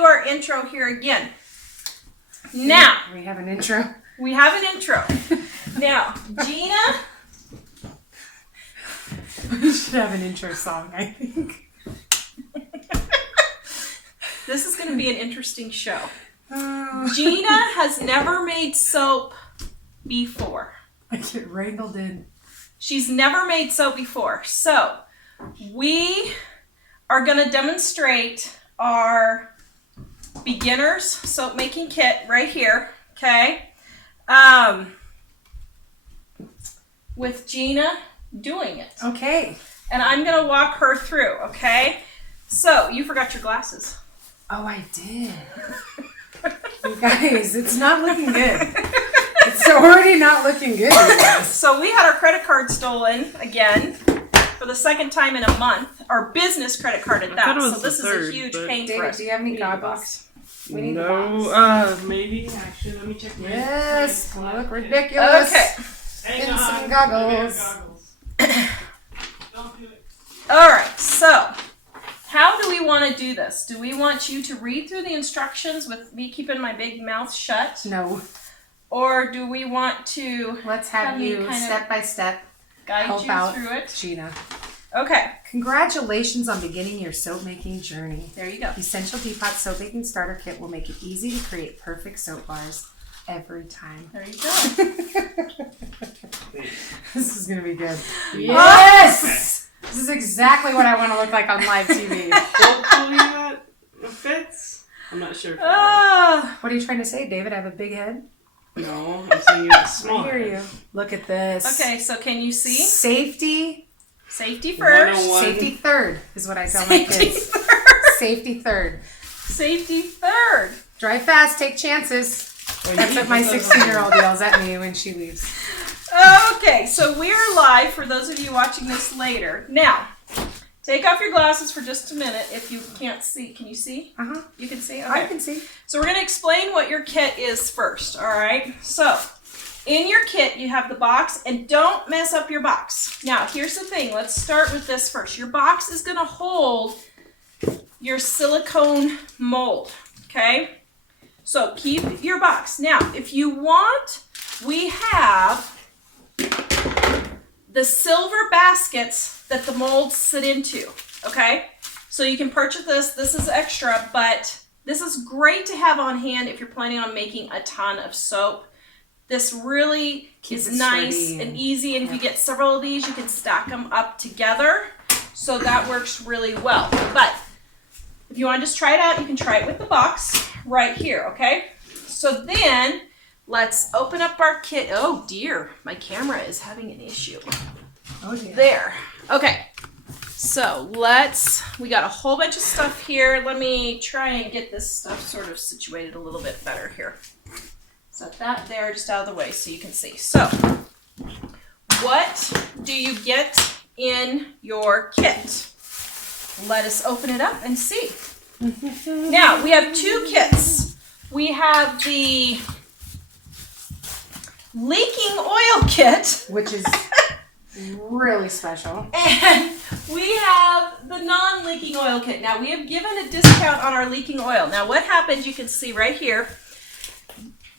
do our intro here again. Now. We have an intro. We have an intro. Now, Gina. We should have an intro song, I think. This is going to be an interesting show. Gina has never made soap before. I get wrangled in. She's never made soap before. So, we are going to demonstrate our beginner's soap making kit right here, okay? With Gina doing it. Okay. And I'm going to walk her through, okay? So, you forgot your glasses. Oh, I did. You guys, it's not looking good. It's already not looking good. So we had our credit card stolen again for the second time in a month. Our business credit card at that. So this is a huge pain for us. Do you have any goggles? We need Maybe. Actually, let me check my... Yes. You look ridiculous. Okay. Get some goggles. Don't do it. All right. So how do we want to do this? Do we want you to read through the instructions with me keeping my big mouth shut? No. Or do we want to Let's have you step by step guide help you out through it? Gina. Okay. Congratulations on beginning your soap making journey. There you go. Essential Teapot Soap Making Starter Kit will make it easy to create perfect soap bars every time. There you go. This is going to be good. Yes! This is exactly what I want to look like on live TV. Hopefully that fits. I'm not sure. What are you trying to say, David? I have a big head? No, I'm saying it's small. I hear you. Look at this. Okay, so can you see? Safety. Safety first. 101. Safety third is what I tell my kids. Third. Safety third. Safety third. Drive fast, take chances. That's what my 16-year-old yells at me when she leaves. Okay, so we're live for those of you watching this later. Now, take off your glasses for just a minute if you can't see. Can you see? Uh-huh. You can see? Okay. I can see. So we're going to explain what your kit is first, all right? So, in your kit, you have the box, and don't mess up your box. Now, here's the thing. Let's start with this first. Your box is going to hold your silicone mold, okay? So, keep your box. Now, if you want, we have the silver baskets that the molds sit into, okay? So you can purchase this. This is extra, but this is great to have on hand if you're planning on making a ton of soap. This really is nice and easy, and if you get several of these, you can stack them up together. So that works really well. But if you want to just try it out, you can try it with the box right here, okay? So then, let's open up our kit. Oh dear, my camera is having an issue. Oh dear. There. Okay. So we got a whole bunch of stuff here. Let me try and get this stuff sort of situated a little bit better here. Set that there just out of the way so you can see. So, what do you get in your kit? Let us open it up and see. Now, we have two kits. We have the leaking oil kit, Which is really special. and we have the non-leaking oil kit. Now, we have given a discount on our leaking oil. Now, what happened, you can see right here.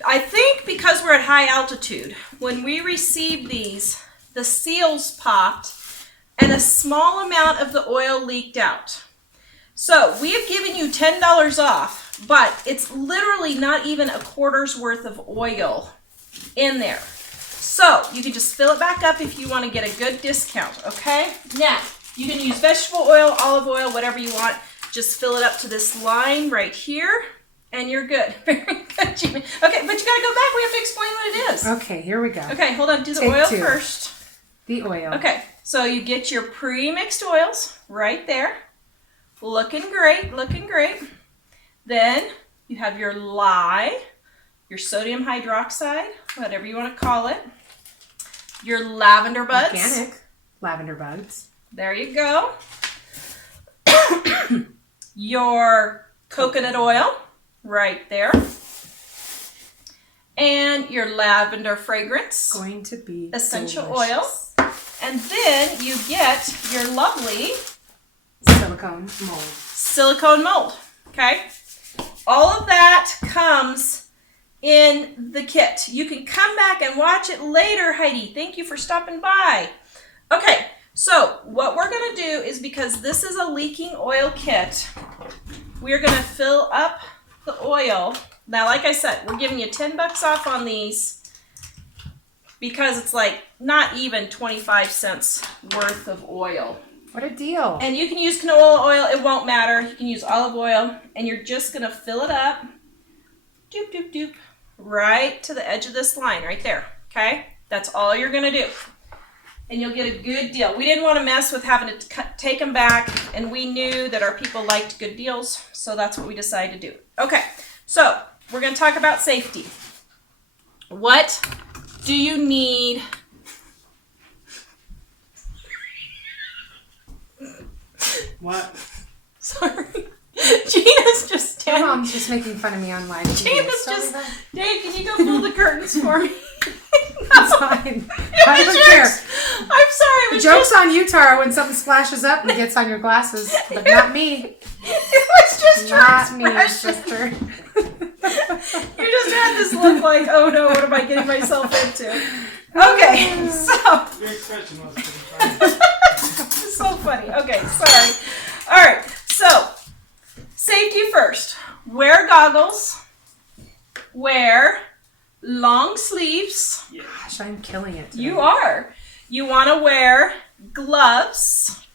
I think because we're at high altitude, when we received these, the seals popped and a small amount of the oil leaked out. So, we have given you $10 off, but it's literally not even a quarter's worth of oil in there. So, you can just fill it back up if you want to get a good discount, okay? Now, you can use vegetable oil, olive oil, whatever you want. Just fill it up to this line right here, and you're good. Very good, Gina. Okay, but you got to go back. We have to explain what it is. Okay, here we go. Okay, hold on. Do the Take oil two. first. The oil. Okay, so you get your pre-mixed oils right there. Looking great, looking great. Then you have your lye, your sodium hydroxide, whatever you want to call it. Your lavender buds. Organic lavender buds. There you go. Your coconut oil, right there. And your lavender fragrance. Going to be essential delicious. oil. And then you get your lovely silicone mold. Silicone mold. Okay? all of that comes in the kit. You can come back and watch it later, Heidi. Thank you for stopping by. Okay, so what we're going to do is, because this is a leaking oil kit, we're going to fill up the oil. Now, like I said, we're giving you $10 off on these because it's like not even 25 cents worth of oil. What a deal. And you can use canola oil. It won't matter. You can use olive oil. And you're just going to fill it up. Doop, doop, doop. Right to the edge of this line right there. Okay? That's all you're going to do. And you'll get a good deal. We didn't want to mess with having to take them back. And we knew that our people liked good deals. So that's what we decided to do. Okay. So we're going to talk about safety. What do you need? What? Sorry. Gina's just My standing. mom's just making fun of me on live TV. Gina's just, Dave, can you go pull the curtains for me? That's fine. I don't care. I'm sorry. It The was joke's on you, Tara, when something splashes up and gets on your glasses, but not me. It was just your Not me, expression. sister. You just had this look like, oh no, what am I getting myself into? Okay, so. Your expression was pretty funny. It's so funny. Okay, sorry. All right, so safety first. Wear goggles. Wear long sleeves. Gosh, I'm killing it today. You are. You want to wear gloves.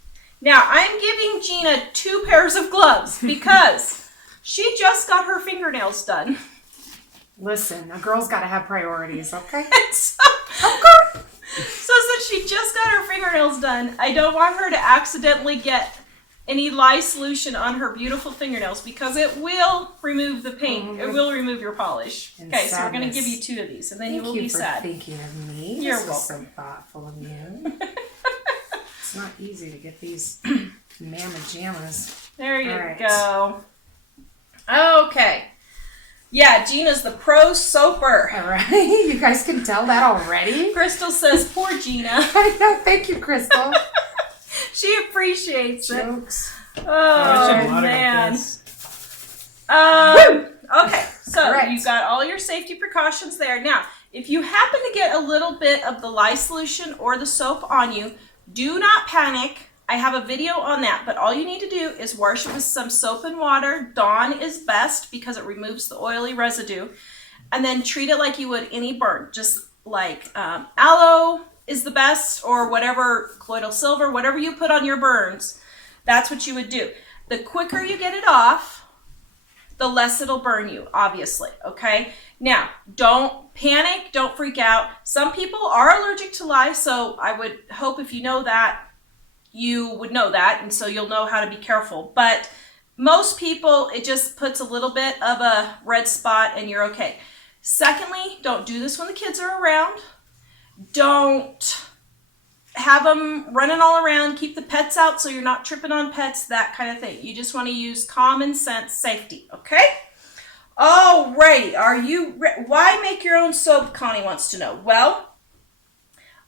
Now, I'm giving Gina 2 pairs of gloves because she just got her fingernails done. Listen, a girl's got to have priorities, okay? So since she just got her fingernails done, I don't want her to accidentally get any lye solution on her beautiful fingernails because it will remove the paint. It will remove your polish. And Okay, so we're going to sadness. give you 2 of these, and then you will Thank be you for sad. thinking of me. You're This was welcome. so thoughtful of you. It's not easy to get these mamma jammas. There you All right. go. Okay. Yeah, Gina's the pro soaper. All right, you guys can tell that already. Crystal says, poor Gina. I know. Thank you, Crystal. She appreciates it. Jokes. I Oh, should man. this. Okay, so Correct. you've got all your safety precautions there. Now, if you happen to get a little bit of the lye solution or the soap on you, do not panic. I have a video on that, but all you need to do is wash it with some soap and water. Dawn is best because it removes the oily residue. And then treat it like you would any burn. Just like aloe is the best, or whatever, colloidal silver, whatever you put on your burns, that's what you would do. The quicker you get it off, the less it'll burn you, obviously, okay? Now, don't panic, don't freak out. Some people are allergic to lye, so I would hope if you know that, you would know that, and so you'll know how to be careful. But most people, it just puts a little bit of a red spot and you're okay. Secondly, don't do this when the kids are around. Don't have them running all around. Keep the pets out so you're not tripping on pets, that kind of thing. You just want to use common sense safety, okay? Alrighty, why make your own soap, Connie wants to know. Well,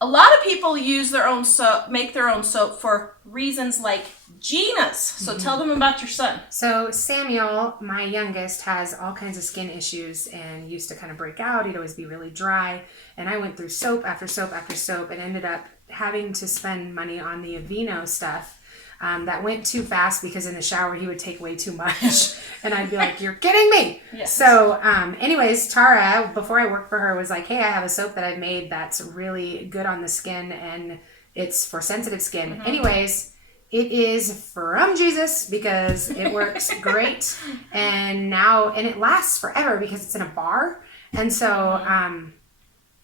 a lot of people use their own soap, make their own soap for reasons like Gina's. So tell them about your son. So Samuel, my youngest, has all kinds of skin issues and used to kind of break out. He'd always be really dry. And I went through soap after soap after soap and ended up having to spend money on the Aveeno stuff. That went too fast because in the shower he would take way too much. And I'd be like, you're kidding me. Yes. So anyways, Tara, before I worked for her, was like, hey, I have a soap that I've made that's really good on the skin and it's for sensitive skin. Mm-hmm. Anyways, it is from Jesus because it works great. And it lasts forever because it's in a bar. And so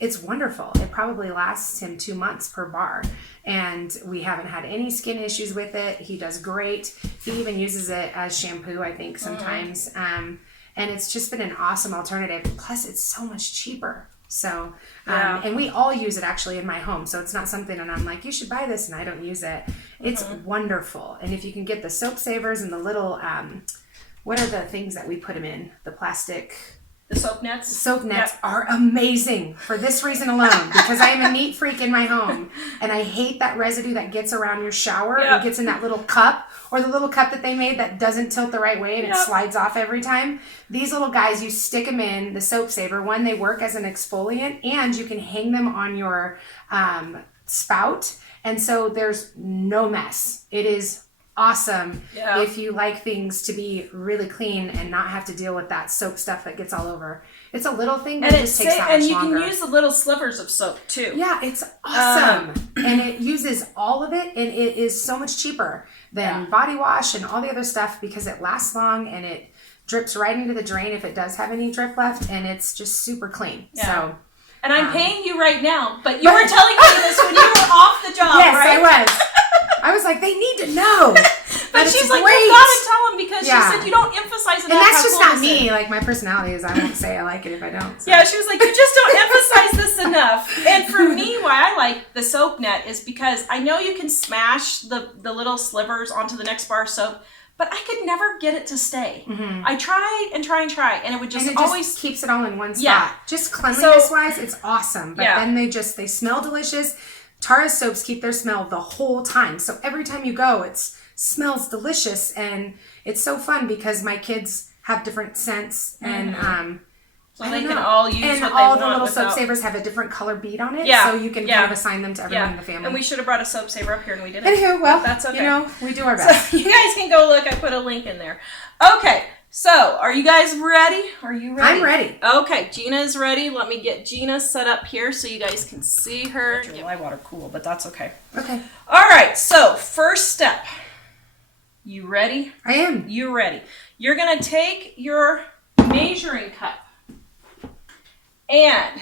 it's wonderful. It probably lasts him 2 months per bar. And we haven't had any skin issues with it. He does great. He even uses it as shampoo, I think, sometimes. And it's just been an awesome alternative. Plus, it's so much cheaper. So, and we all use it actually in my home. So it's not something and I'm like, you should buy this and I don't use it. It's wonderful. And if you can get the soap savers and the little, what are the things that we put them in? The plastic The soap nets? Soap nets are amazing for this reason alone, because I am a neat freak in my home, and I hate that residue that gets around your shower and gets in that little cup, or the little cup that they made that doesn't tilt the right way and it slides off every time. These little guys, you stick them in the soap saver. One, they work as an exfoliant, and you can hang them on your spout, and so there's no mess. It is awesome if you like things to be really clean and not have to deal with that soap stuff that gets all over. It's a little thing, but it just takes that much longer. And you can use the little slivers of soap too. Yeah, it's awesome. And it uses all of it, and it is so much cheaper than body wash and all the other stuff because it lasts long and it drips right into the drain if it does have any drip left, and it's just super clean. So, and I'm paying you right now, but you were telling me this when you were off the job, yes, right? I was. I was like, they need to know. But she's like, you gotta tell them because she said you don't emphasize enough. And that's just not me. me. Like, my personality is I won't say I like it if I don't. So. Yeah, she was like, you just don't emphasize this enough. And for me, why I like the soap net is because I know you can smash the little slivers onto the next bar of soap, but I could never get it to stay. Mm-hmm. I try, and it would just always keeps it all in one spot. Yeah. Just cleanliness-wise, it's awesome. But then they smell delicious. Tara's soaps keep their smell the whole time. So every time you go, it smells delicious. And it's so fun because my kids have different scents. And so they can all use what they want. And all the little soap savers have a different color bead on it. So you can kind of assign them to everyone in the family. And we should have brought a soap saver up here and we didn't. Anywho, well, that's okay. You know, we do our best. So you guys can go look. I put a link in there. Okay. So, are you guys ready? Are you ready? I'm ready. Okay, Gina is ready. Let me get Gina set up here so you guys can see her. Your live water cool, but that's okay. Okay. All right, so first step. You ready? I am. You're ready. You're going to take your measuring cup and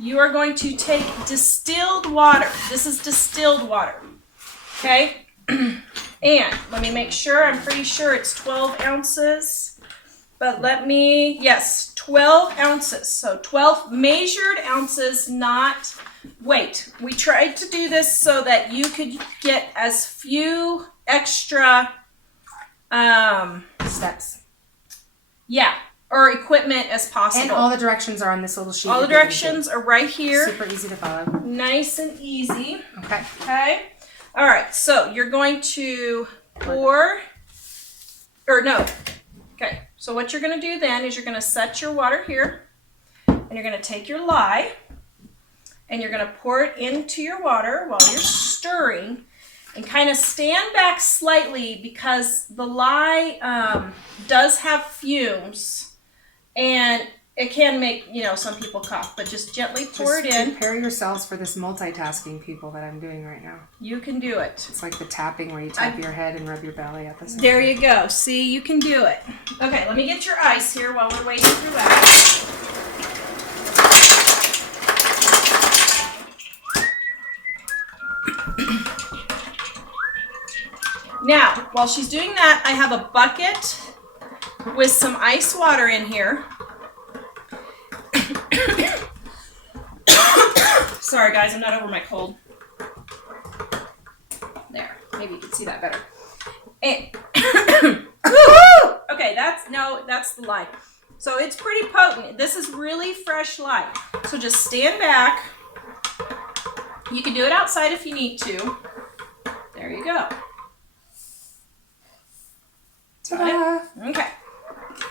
you are going to take distilled water. This is distilled water. Okay? And let me make sure. I'm pretty sure it's 12 ounces. But 12 ounces. So 12 measured ounces, not weight. We tried to do this so that you could get as few extra steps. Yeah, or equipment as possible. And all the directions are on this little sheet. All the directions are right here. Super easy to follow. Nice and easy. Okay. Okay. All right, so you're going to Okay, so what you're going to do then is you're going to set your water here, and you're going to take your lye, and you're going to pour it into your water while you're stirring, and kind of stand back slightly because the lye does have fumes, and it can make, some people cough, but just gently pour it in. Prepare yourselves for this multitasking people that I'm doing right now. You can do it. It's like the tapping where you tap your head and rub your belly at the same time. There you go. See, you can do it. Okay, let me get your ice here while we're waiting for that. Now, while she's doing that, I have a bucket with some ice water in here. Sorry guys, I'm not over my cold. There, maybe you can see that better. And okay, that's the lye. So it's pretty potent. This is really fresh lye. So just stand back. You can do it outside if you need to. There you go. Ta-da! Okay.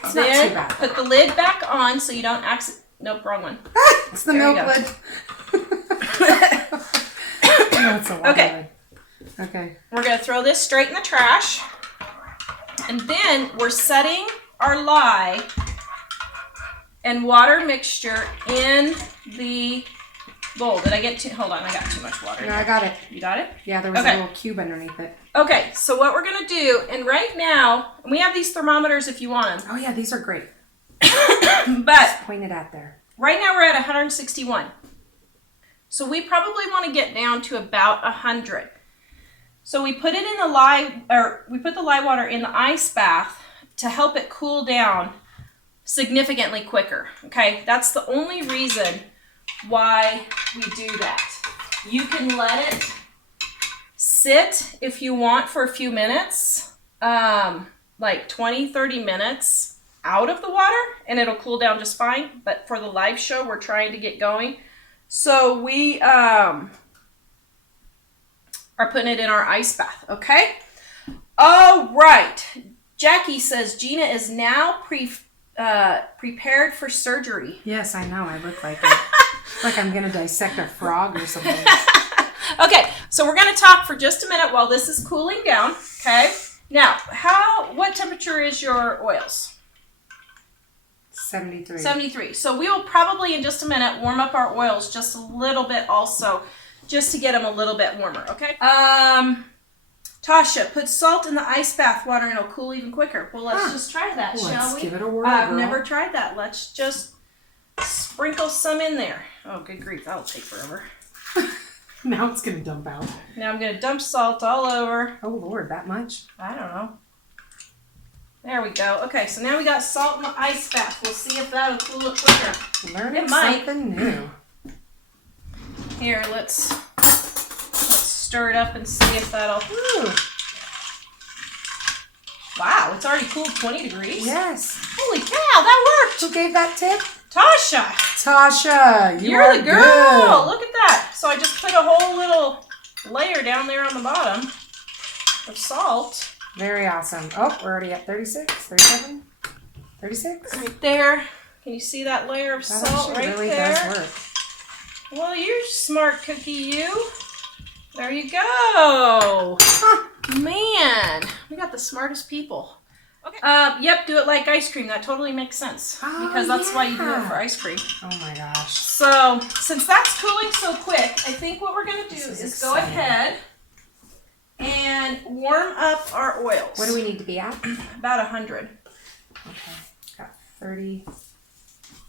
It's Then not too bad. put the lid back on so you don't Nope, wrong one. It's the milk lid. No, it's a water lid. Okay. We're going to throw this straight in the trash. And then we're setting our lye and water mixture in the bowl. Did I get hold on, I got too much water. No, I got it. You got it? Yeah, there was a little cube underneath it. Okay, so what we're going to do, and right now, we have these thermometers if you want them. Oh yeah, these are great. But just point it at there. Right now we're at 161. So we probably want to get down to about 100. So we put it in the we put the lye water in the ice bath to help it cool down significantly quicker. Okay, that's the only reason why we do that. You can let it sit if you want for a few minutes, like 20, 30 minutes. out of the water and it'll cool down just fine. But for the live show, we're trying to get going. So we are putting it in our ice bath, okay? All right. Jackie says Gina is now prepared for surgery. Yes, I know. I look like it. Like I'm going to dissect a frog or something. Okay, so we're going to talk for just a minute while this is cooling down, okay? Now, what temperature is your oils? 73. 73. So we will probably in just a minute warm up our oils just a little bit also, just to get them a little bit warmer, okay? Tasha, put salt in the ice bath water and it'll cool even quicker. Well, let's just try that, shall we? Let's give it a whirl, I've girl. never tried that. Let's just sprinkle some in there. Oh, good grief. That'll take forever. Now it's going to dump out. Now I'm going to dump salt all over. Oh, Lord, that much? I don't know. There we go. Okay, so now we got salt in the ice bath. We'll see if that'll cool it quicker. Learning It might. something new. Here, let's stir it up and see if that'll... Ooh. Wow, it's already cooled 20 degrees. Yes. Holy cow, that worked. Who gave that tip? Tasha, Tasha, you're the girl. Good. Look at that. So I just put a whole little layer down there on the bottom of salt. Very awesome. Oh, we're already at 36, 37, 36. Right there. Can you see that layer of That salt actually right really there? does work. Well, you're smart, Cookie, you. There you go. Huh. Man, we got the smartest people. Okay. Yep, do it like ice cream. That totally makes sense. Oh, because that's why you do it yeah. for ice cream. Oh my gosh. So, since that's cooling so quick, I think what we're going to do This is is go exciting. ahead and warm up our oils. What do we need to be at? About 100. Okay. Got 30.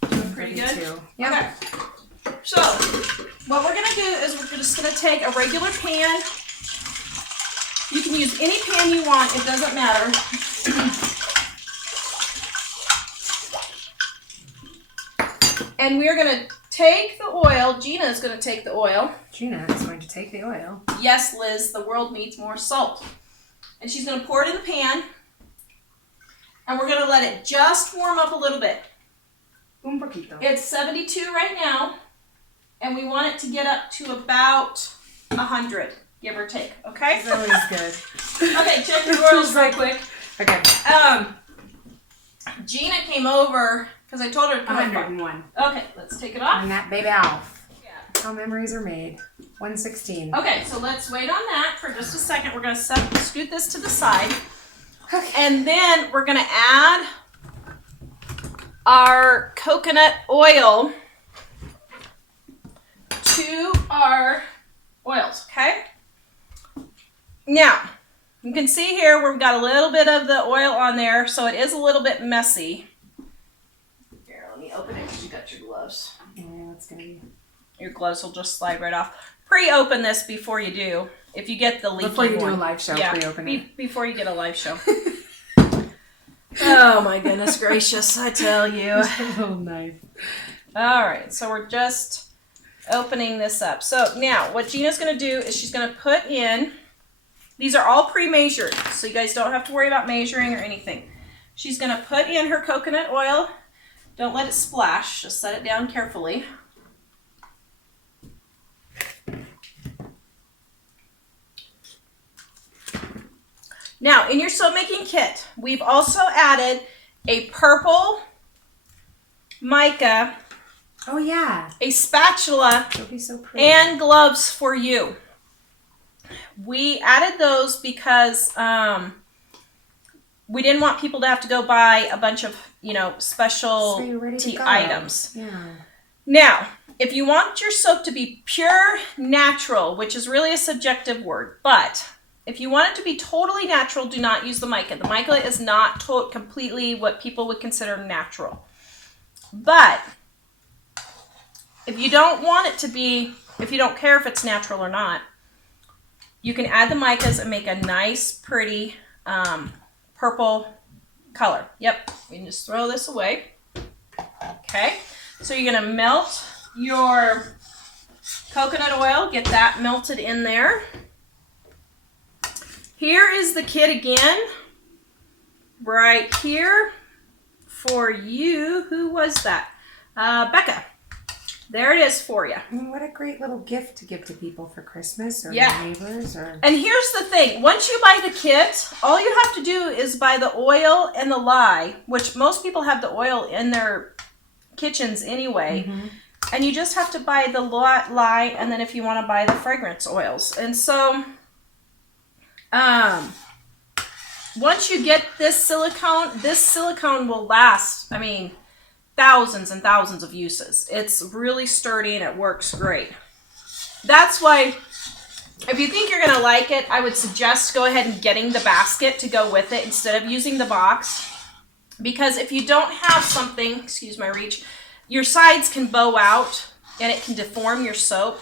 Doing pretty good? 32. Yep. Okay. So, what we're going to do is we're just going to take a regular pan. You can use any pan you want. It doesn't matter. And we're going to take the oil. Gina is going to take the oil. Gina is going to take the oil. Yes, Liz, the world needs more salt. And she's going to pour it in the pan. And we're going to let it just warm up a little bit. Un poquito. It's 72 right now. And we want it to get up to about 100, give or take. Okay? It's always good. Okay, check your oils real quick. Okay. Gina came over because I told her to come over. 101. Okay, let's take it off. And that baby off. Yeah. How memories are made. 116. Okay, so let's wait on that for just a second. We're going to scoot this to the side. Okay. And then we're going to add our coconut oil to our oils, okay? Now, you can see here where we've got a little bit of the oil on there, so it is a little bit messy. Here, let me open it because you got your gloves. Yeah, that's gonna be. Your gloves will just slide right off. Pre-open this before you do. If you get the leaky Before you do one. a live show, Yeah, pre-open it. before you get a live show. Oh my goodness gracious, I tell you. Oh, nice. All right, so we're just opening this up. So now what Gina's going to do is she's going to put in, these are all pre-measured, so you guys don't have to worry about measuring or anything. She's going to put in her coconut oil. Don't let it splash, just set it down carefully. Now, in your soap making kit, we've also added a purple mica, Oh, yeah. a spatula, It'll be so pretty. and gloves for you. We added those because we didn't want people to have to go buy a bunch of, So you're ready to specialty go. items. Yeah. Now, if you want your soap to be pure natural, which is really a subjective word, but if you want it to be totally natural, do not use the mica. The mica is not completely what people would consider natural. But if you don't want it to be, if you don't care if it's natural or not, you can add the micas and make a nice, pretty purple color. Yep, we can just throw this away. Okay, so you're gonna melt your coconut oil, get that melted in there. Here is the kit again, right here for you. Who was that? Becca. There it is for you. I mean, what a great little gift to give to people for Christmas or Yeah. neighbors or. And here's the thing. Once you buy the kit, all you have to do is buy the oil and the lye, which most people have the oil in their kitchens anyway. Mm-hmm. And you just have to buy the lye, and then if you want to buy the fragrance oils. And so, once you get this silicone will last, I mean, thousands and thousands of uses. It's really sturdy and it works great. That's why, if you think you're going to like it, I would suggest go ahead and getting the basket to go with it instead of using the box. Because if you don't have something, excuse my reach, your sides can bow out and it can deform your soap.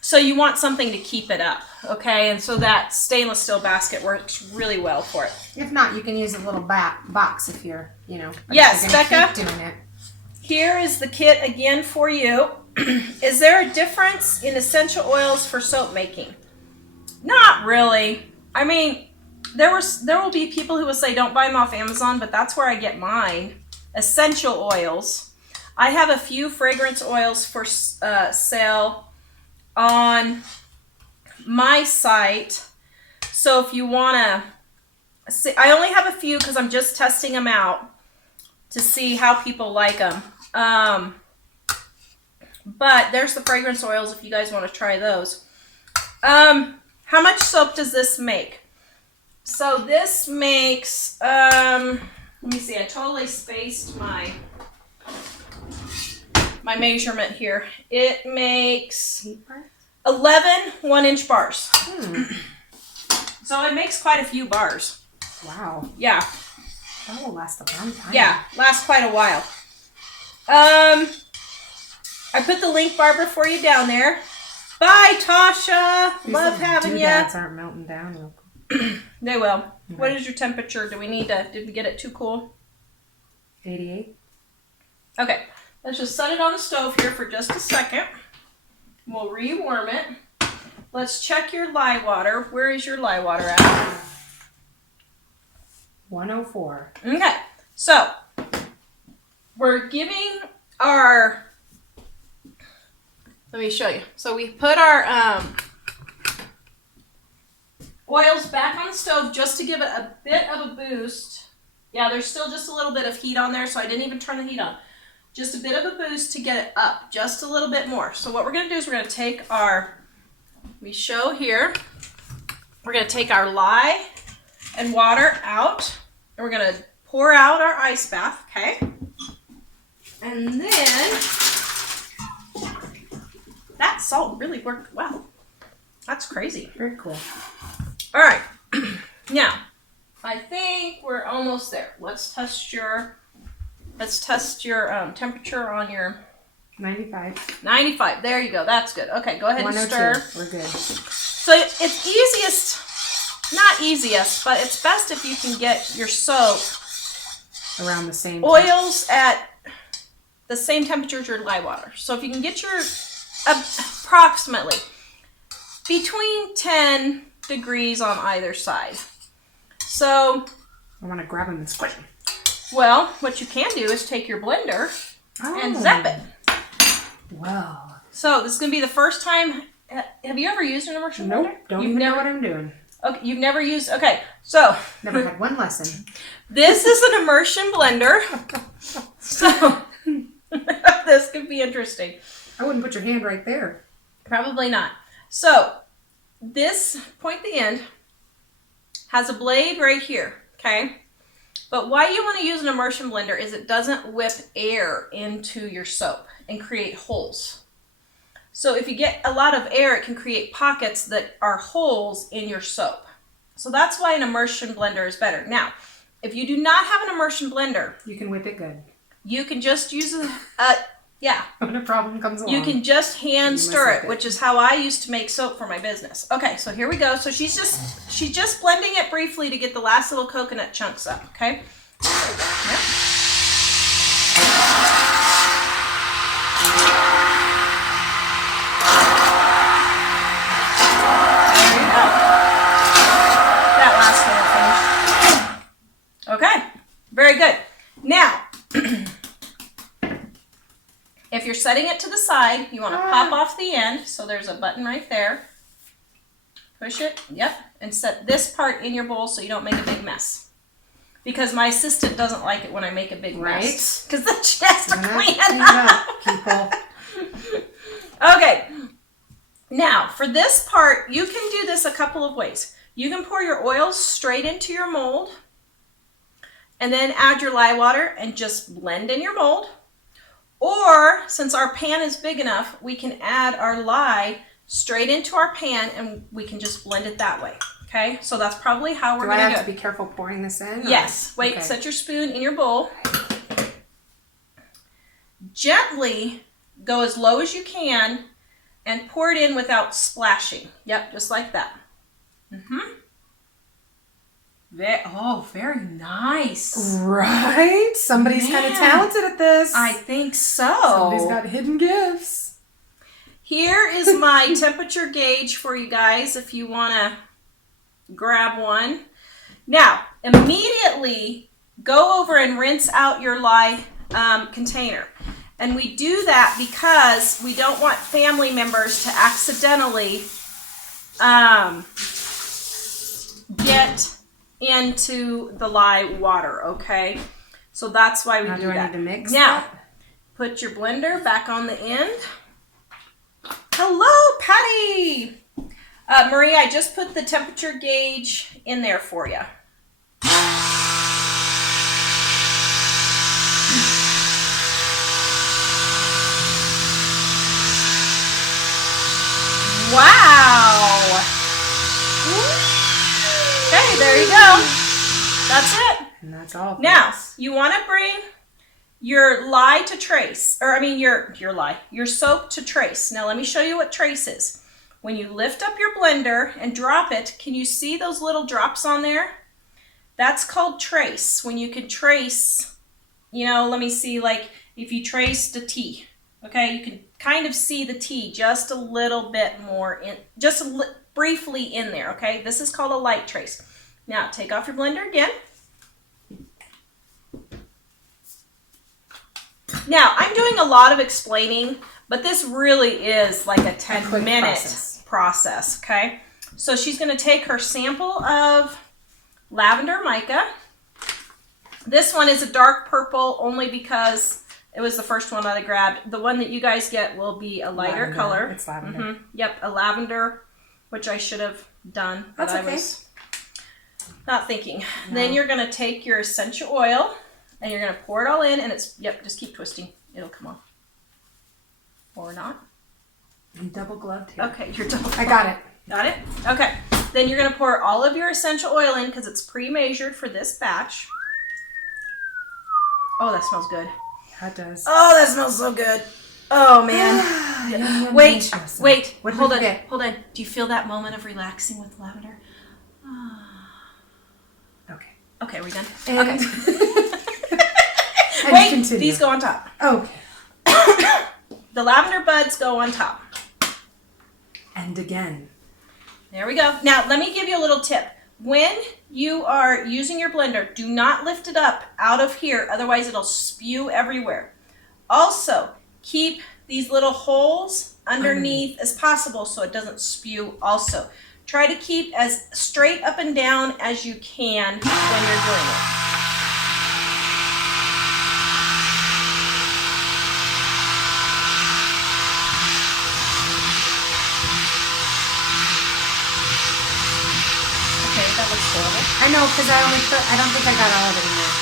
So you want something to keep it up, okay? And so that stainless steel basket works really well for it. If not, you can use a little box if you're, you know. Yes, if you're gonna Becca. keep doing it. Here is the kit again for you. Is there a difference in essential oils for soap making? Not really. I mean, there will be people who will say don't buy them off Amazon, but that's where I get mine. Essential oils. I have a few fragrance oils for sale on my site. So if you want to see, I only have a few because I'm just testing them out to see how people like them. But there's the fragrance oils if you guys want to try those. How much soap does this make? So this makes, let me see, I totally spaced my measurement here. It makes 11 1-inch bars. So it makes quite a few bars. Wow. Yeah. That will last a long time. Yeah, lasts quite a while. I put the link, Barbara, for you down there. Bye, Tasha. Love having you. Doodads aren't melting down real quick. They will. Okay. What is your temperature? Did we get it too cool? 88. Okay, let's just set it on the stove here for just a second. We'll rewarm it. Let's check your lye water. Where is your lye water at? 104. Okay, so we're giving our, let me show you. So we put our oils back on the stove just to give it a bit of a boost. Yeah, there's still just a little bit of heat on there, so I didn't even turn the heat on. Just a bit of a boost to get it up just a little bit more. So what we're going to do is we're going to take our, we show here, we're going to take our lye and water out, and we're going to pour out our ice bath, okay? And then, that salt really worked well. That's crazy. Very cool. All right, now, I think we're almost there. Let's test your temperature on your 95. 95. There you go. That's good. Okay, go ahead and stir. 102. We're good. So it's easiest, not easiest, but it's best if you can get your soap Around the same. oils at the same temperature as your lye water. So if you can get your approximately between 10 degrees on either side. So, I want to grab them and squish them. well, what you can do is take your blender and zap it. Wow. So this is going to be the first time. Have you ever used an immersion blender? Nope. Don't even know what I'm doing. Okay, you've never used. Okay, so Never had one lesson. this is an immersion blender. So this could be interesting. I wouldn't put your hand right there. Probably not. So this point at the end has a blade right here. Okay. But why you want to use an immersion blender is it doesn't whip air into your soap and create holes. So if you get a lot of air, it can create pockets that are holes in your soap. So that's why an immersion blender is better. Now, if you do not have an immersion blender, You can whip it good. you can just use yeah, When a problem comes along. you can just hand must stir whip it, it. which is how I used to make soap for my business. Okay, so here we go. So she's just blending it briefly to get the last little coconut chunks up, okay? Yep. There you go. That last one finished. Okay, very good. Now, setting it to the side, you want to pop off the end. So there's a button right there. Push it, yep, and set this part in your bowl so you don't make a big mess. Because my assistant doesn't like it when I make a big mess. Because then she has to clean it up. People. Okay, now for this part, you can do this a couple of ways. You can pour your oil straight into your mold and then add your lye water and just blend in your mold. Or, since our pan is big enough, we can add our lye straight into our pan and we can just blend it that way. Okay, so that's probably how we're going to do it. Do I have to be careful pouring this in? Yes. Wait, okay. Set your spoon in your bowl. Gently go as low as you can and pour it in without splashing. Yep, just like that. Very nice. Right? Somebody's kind of talented at this. I think so. Somebody's got hidden gifts. Here is my temperature gauge for you guys if you want to grab one. Now, immediately go over and rinse out your lye container. And we do that because we don't want family members to accidentally get into the lye water, okay? So that's why we do that. I need to mix now, that? Put your blender back on the end. Hello, Patty! Marie, I just put the temperature gauge in there for you. Wow! Okay, there you go. That's it. And that's all. Now, you want to bring your lye to trace, or I mean your soap to trace. Now let me show you what trace is. When you lift up your blender and drop it, can you see those little drops on there? That's called trace. When you can trace, let me see, like if you traced a T, okay, you can kind of see the T just a little bit more, briefly in there, okay? This is called a light trace. Now take off your blender again. Now, I'm doing a lot of explaining, but this really is like a 10-minute process, okay? So she's going to take her sample of lavender mica. This one is a dark purple only because it was the first one that I grabbed. The one that you guys get will be a lighter color. It's lavender. Yep, a lavender, which I should have done, but That's okay. I was not thinking. No. Then you're going to take your essential oil and you're going to pour it all in, and just keep twisting. It'll come off. Or not. I'm double gloved here. Okay, you're double gloved. I got it. Got it? Okay. Then you're going to pour all of your essential oil in because it's pre-measured for this batch. Oh, that smells good. That does. Oh, that smells so good. Oh, man. Wait. Hold on. Do you feel that moment of relaxing with lavender? Okay. Okay, are we done? And okay. Wait, continue. These go on top. Okay. The lavender buds go on top. And again. There we go. Now, let me give you a little tip. When you are using your blender, do not lift it up out of here, otherwise it'll spew everywhere. Also, keep these little holes underneath as possible so it doesn't spew also. Try to keep as straight up and down as you can when you're doing it. That looks horrible. I know, because I don't think I got all of it in there.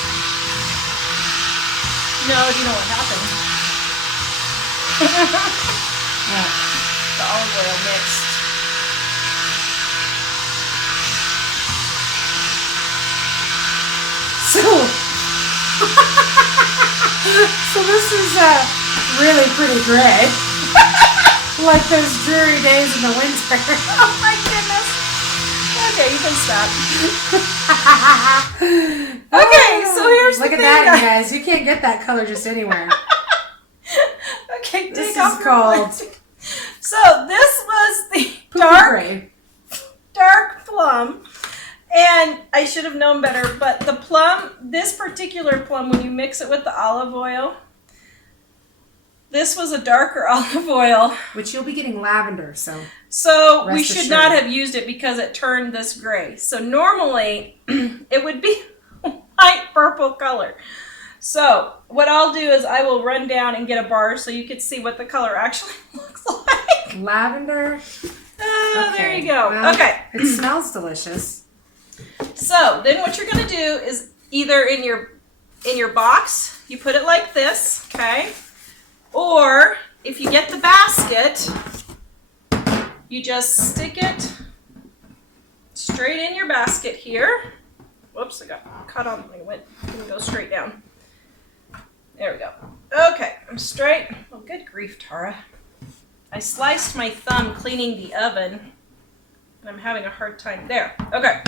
No, you know what happened? Yeah. The olive oil mixed. So this is really pretty gray. Like those dreary days in the winter. Oh my goodness. Okay, you can stop. Okay, so here's the thing. Look at that, you guys. You can't get that color just anywhere. Okay, this take off is called. So this was the dark plum, and I should have known better. But the plum, this particular plum, when you mix it with the olive oil, This was a darker olive oil. Which you'll be getting lavender, so. So we Rest should assured. not have used it because it turned this gray. So normally it would be light purple color. So what I'll do is I will run down and get a bar so you can see what the color actually looks like. Lavender. Oh, there you go. Well, Okay. It smells delicious. So then what you're going to do is either in your box, you put it like this, okay? Or if you get the basket, you just stick it straight in your basket here. Whoops, I got cut on. Didn't go straight down. There we go. Okay, I'm straight. Oh, good grief, Tara. I sliced my thumb cleaning the oven, and I'm having a hard time. There. Okay.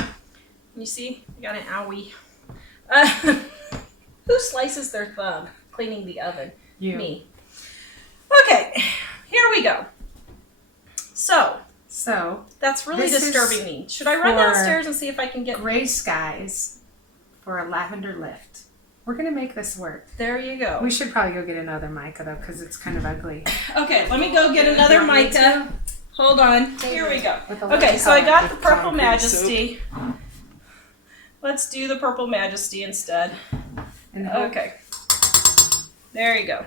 You see? I got an owie. Who slices their thumb cleaning the oven? You. Me. Okay, here we go. So, that's really this disturbing is me. Should I run for downstairs and see if I can get... Gray skies for a lavender lift. We're going to make this work. There you go. We should probably go get another mica, though, because it's kind of ugly. Okay, let me go get another mica. Hold on. Here we go. Okay, so I got the Purple concrete Majesty. Let's do the Purple Majesty instead. Okay. There you go.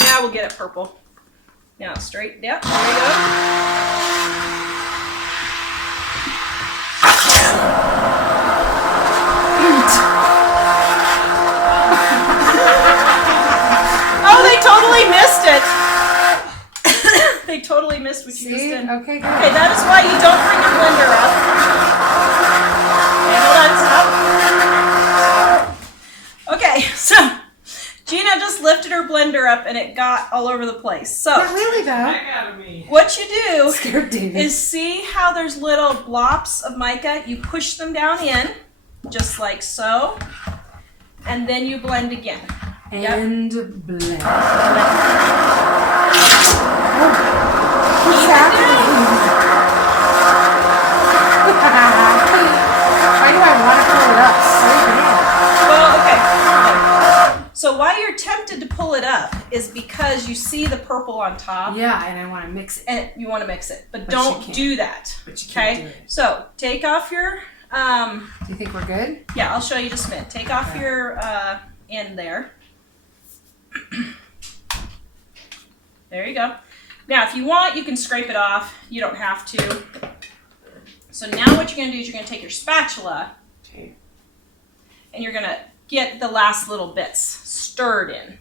Now we'll get it purple. Now straight down. There you go. Oh, they totally missed it. They totally missed what you just See? did. Okay, good. Okay, that is why you don't bring your blender up. Okay, hold on, stop. Okay, so Gina just lifted her blender up and it got all over the place. So Not really, though. Heck out of me. what you do Scared David. is see how there's little blops of mica? You push them down in, just like so, and then you blend again. And blend. Keep it down. Why do I want to pull it up so bad? Well, okay. So why you're tempted to pull it up is because you see the purple on top. Yeah, and I want to mix it. And you want to mix it, but But don't you can't. do that. But you can't Okay. do it. So take off your Do you think we're good? yeah, I'll show you just a minute. Take off Okay. your end there. There you go. Now, if you want, you can scrape it off. You don't have to. So now what you're going to do is you're going to take your spatula Okay. and you're going to get the last little bits stirred in.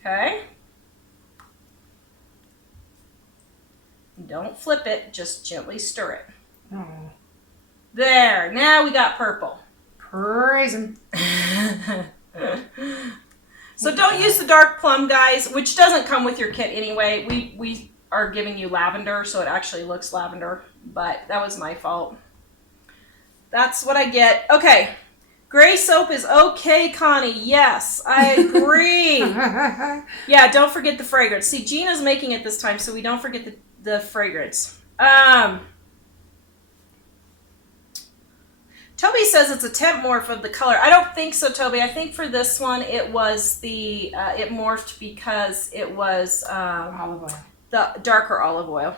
Okay? Don't flip it, just gently stir it. Oh. There, now we got purple. Praise him. So don't use the dark plum, guys, which doesn't come with your kit anyway. We are giving you lavender, so it actually looks lavender, but that was my fault. That's what I get. Okay, gray soap is okay, Connie. Yes, I agree. Yeah, don't forget the fragrance. See, Gina's making it this time, so we don't forget the fragrance. Toby says it's a temp morph of the color. I don't think so, Toby. I think for this one it was the it morphed because it was Olive oil. the darker olive oil.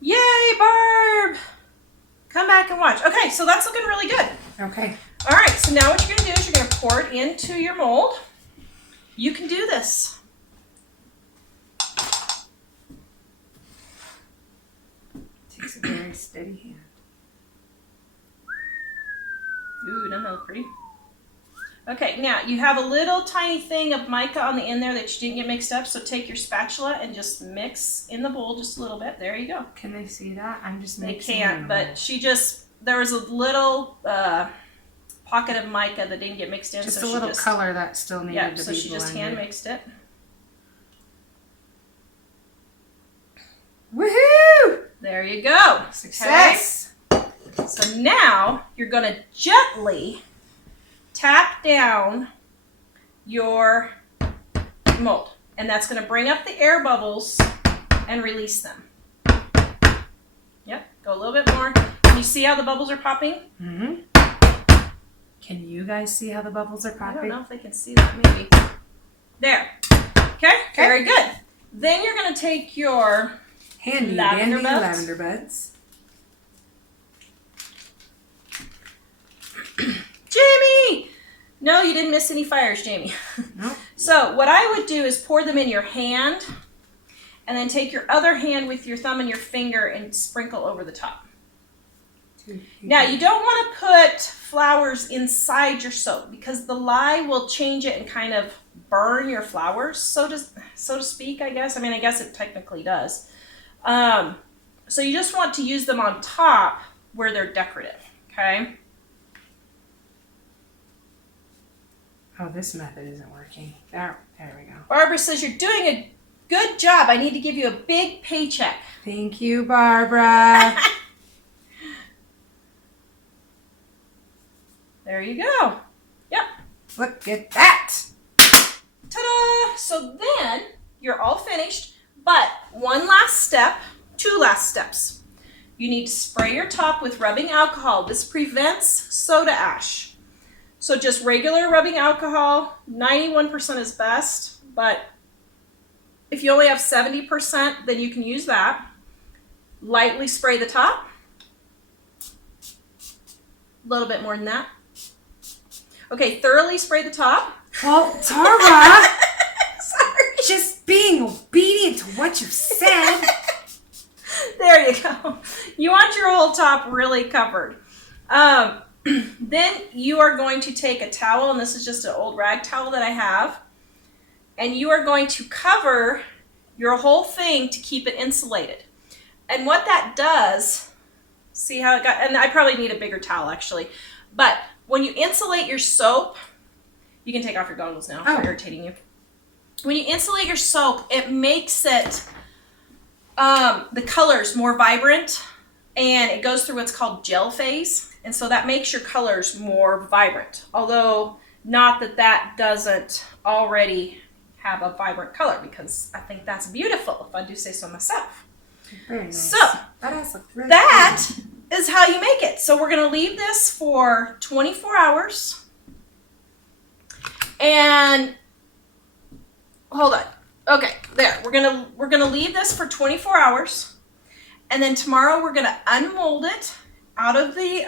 Yay, Barb! Come back and watch. Okay, so that's looking really good. Okay. All right, so now what you're going to do is you're going to pour it into your mold. You can do this. Takes a very steady hand. Ooh, doesn't that look pretty? Okay, now you have a little tiny thing of mica on the end there that you didn't get mixed up, so take your spatula and just mix in the bowl just a little bit. There you go. Can they see that? I'm just They mixing can't, it. but there was a little pocket of mica that didn't get mixed in. Just so a she little color that still needed Yeah, to so be she just blended. hand mixed it. Woohoo! There you go. Success! Okay? So now you're going to gently tap down your mold. And that's going to bring up the air bubbles and release them. Yep, go a little bit more. Can you see how the bubbles are popping? Mm-hmm. Can you guys see how the bubbles are I popping? don't know if they can see that, maybe. There. Okay, very good. Then you're going to take your Handy lavender dandy buds. lavender buds. Jamie! No, you didn't miss any fires, Jamie. Nope. So what I would do is pour them in your hand and then take your other hand with your thumb and your finger and sprinkle over the top. Now, you don't want to put flowers inside your soap because the lye will change it and kind of burn your flowers, so to speak, I guess. I mean, I guess it technically does. So you just want to use them on top where they're decorative, okay? Oh, this method isn't working. There we go. Barbara says, you're doing a good job. I need to give you a big paycheck. Thank you, Barbara. There you go. Yep. Look at that. Ta-da! So then you're all finished, but one last step, two last steps. You need to spray your top with rubbing alcohol. This prevents soda ash. So just regular rubbing alcohol, 91% is best, but if you only have 70%, then you can use that. Lightly spray the top. A little bit more than that. Okay, thoroughly spray the top. Well, Tara, Sorry. just being obedient to what you said. There you go. You want your whole top really covered. Then you are going to take a towel, and this is just an old rag towel that I have, and you are going to cover your whole thing to keep it insulated. And what that does, see how it got, and I probably need a bigger towel actually, but when you insulate your soap, you can take off your goggles now for irritating you. When you insulate your soap, it makes it, the colors more vibrant, and it goes through what's called gel phase. And so that makes your colors more vibrant. Although, not that that doesn't already have a vibrant color, because I think that's beautiful, if I do say so myself. Very nice. So, that does look really that good. is how you make it. So we're going to leave this for 24 hours. And, hold on. Okay, there. We're gonna leave this for 24 hours. And then tomorrow we're going to unmold it out of the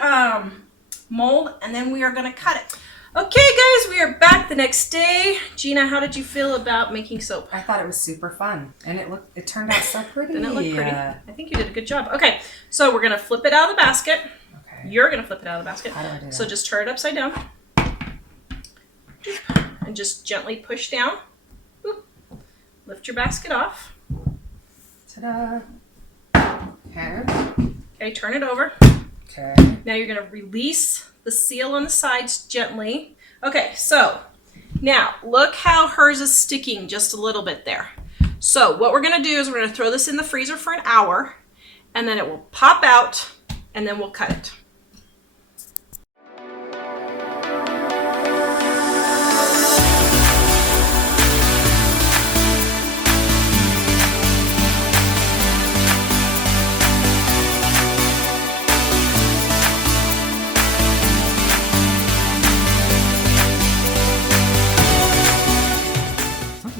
mold, and then we are going to cut it. Okay, guys, we are back the next day. Gina, how did you feel about making soap? I thought it was super fun, and it turned out so pretty. Didn't it look pretty? I think you did a good job. Okay, so we're going to flip it out of the basket. Okay. You're going to flip it out of the basket. How do I do that? So just turn it upside down. And just gently push down. Boop. Lift your basket off. Ta-da. Okay. Okay, turn it over. Okay. Now you're going to release the seal on the sides gently. Okay, so now look how hers is sticking just a little bit there. So what we're going to do is we're going to throw this in the freezer for an hour, and then it will pop out, and then we'll cut it.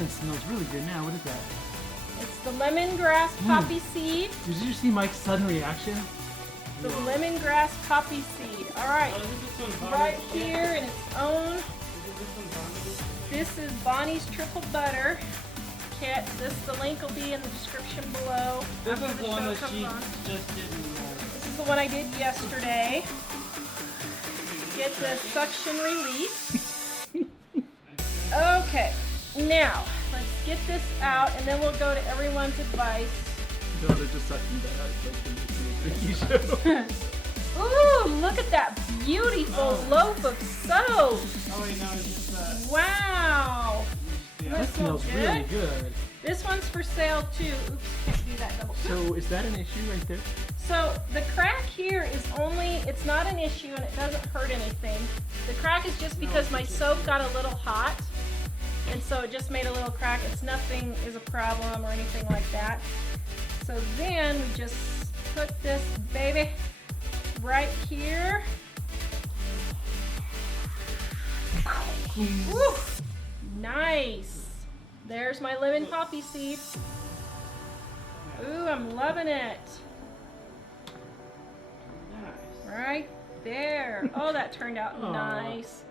Smells really good now. What is that? It's the lemongrass poppy seed. Did you see Mike's sudden reaction? The lemongrass poppy seed. All right, right here in its own. This is Bonnie's triple butter kit. The link will be in the description below. This after is the one show that comes she on. just didn't. This is the one I did yesterday. Get the suction release. Okay, now let's get this out, and then we'll go to everyone's advice. No, they're just sucking that out. It's like the cookie show. Ooh, look at that beautiful loaf of soap. Oh wait, no, it's just Wow. yeah. That smells really good. This one's for sale too. Oops, can't do that double. So is that an issue right there? So the crack here is only, it's not an issue and it doesn't hurt anything. The crack is just because my soap got a little hot, and so it just made a little crack. It's nothing is a problem or anything like that. So then we just put this baby right here. Woo! Nice. There's my lemon poppy seed. Ooh, I'm loving it. Nice. Right there. Oh, that turned out Aw. nice.